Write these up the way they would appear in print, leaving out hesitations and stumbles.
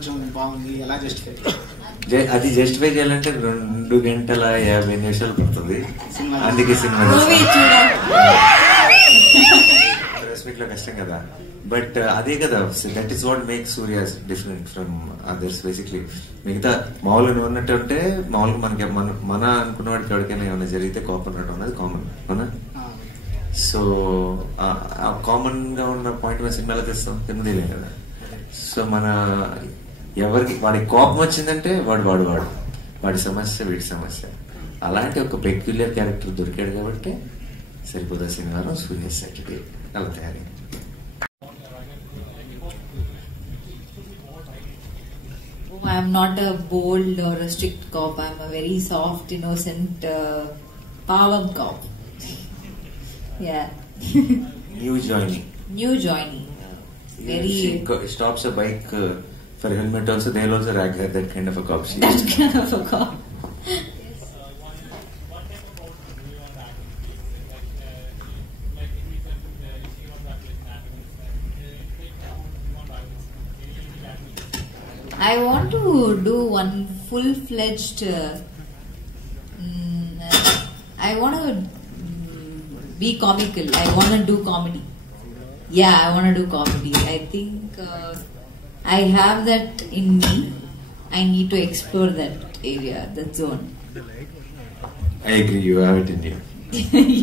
కొంచెం బాగుంది ఎలా జస్టిఫై అది జస్టిఫై చేయాలంటే 2 గంటల 50 నిమిషాలు పడుతుంది. అందుకే సినిమా రెస్పెక్ట్ లో కష్టం కదా. బట్ అదే కదా, that is what make Surya different from others. Basically మిగతా మామూలుగా ఉన్నట్టు అంటే మామూలుగా మనకి మన అనుకున్న వాడికి ఎవరికైనా ఏమైనా జరిగితే కోపం రావడం అనేది కామన్ అవునా. సో ఆ కామన్ గా ఉన్న పాయింట్ మన సినిమాలో తెస్తాం తిన్నదిలే కదా. సో మన ఎవరికి వాడికి కోపం వచ్చిందంటే వాడి సమస్య వీడి సమస్య. అలాంటి ఒక పెక్యులర్ క్యారెక్టర్ దొరికాడు కాబట్టి సరిపోదా శనివారం సూర్య సాటర్డే అలా తయారీ. I'm not a bold or a strict cop. I'm a very soft, innocent, power cop. Yeah. New joining. Very. She stops a bike for helmet also. They'll also rag her. That kind of a cop. That kind of a cop. I want to do one full-fledged. I want to be comical. I want to do comedy. Yeah, I want to do comedy. I think I have that in me. I need to explore that area, that zone. I agree. You have it in you.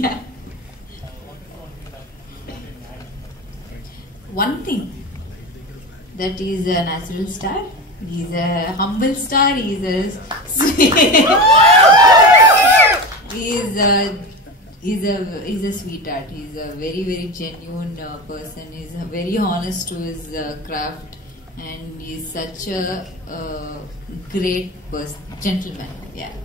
Yeah. One thing. That is a natural star. He's a humble star. He's a sweetheart. He's a very, very genuine person. He's very honest to his craft, and he's such a great person, gentleman. Yeah.